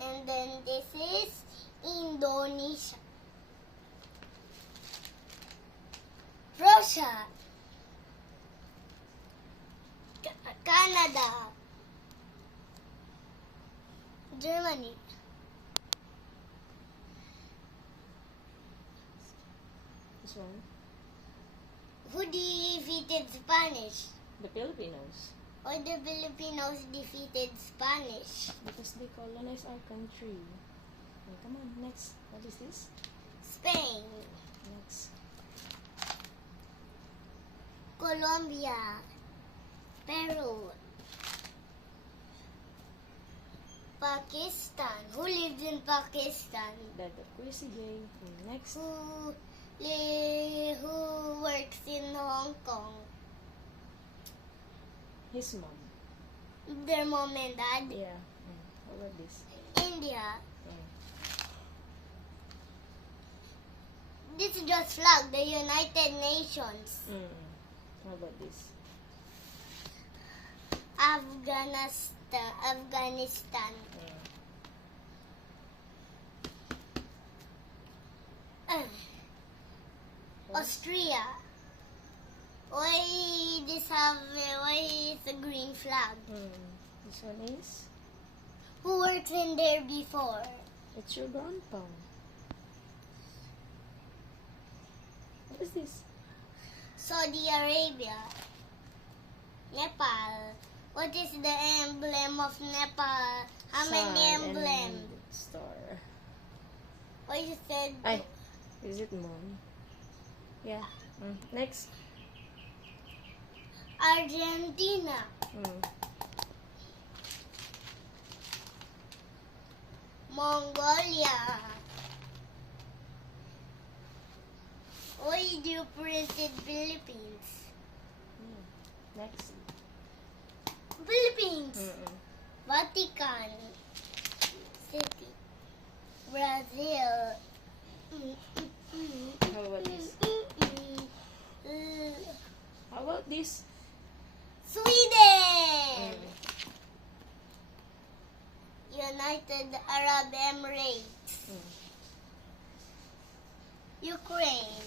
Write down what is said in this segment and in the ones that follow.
And then this is Indonesia. Russia. Canada. Germany. This one. Who defeated Spanish? The Filipinos. Or the Filipinos defeated Spanish? Because they colonized our country. Okay, come on, next. What is this? Spain. Next. Colombia. Peru. Pakistan. Who lived in Pakistan? That the crazy gay. Next. Who works in Hong Kong? His mom. Their mom and dad? Yeah. How about this? India. Mm. This is just flag, the United Nations. How about this? Afghanistan. Austria. Why is a green flag? This one is? Who worked in there before? It's your grandpa. What is this? Saudi Arabia. Nepal. What is the emblem of Nepal? How many Sun emblems? and star. What you said? Ay, is it moon? Yeah. Next. Argentina. Mongolia. Why do you printed Philippines? Next. Philippines. Vatican City. Brazil. How about this? How about this? Sweden. United Arab Emirates. Ukraine.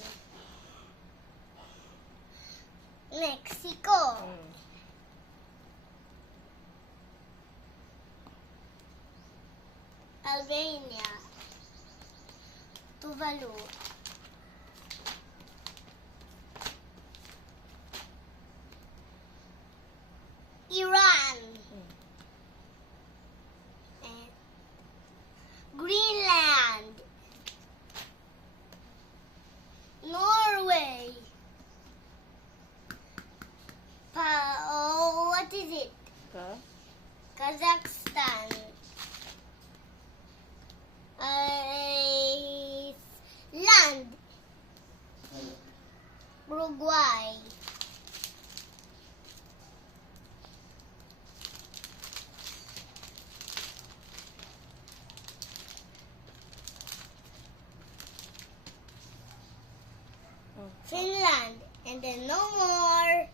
Mexico. Albania. Tuvalu. Iran. And Greenland. Norway. What is it? Kazakhstan. Land. Uruguay. Finland. And then no more.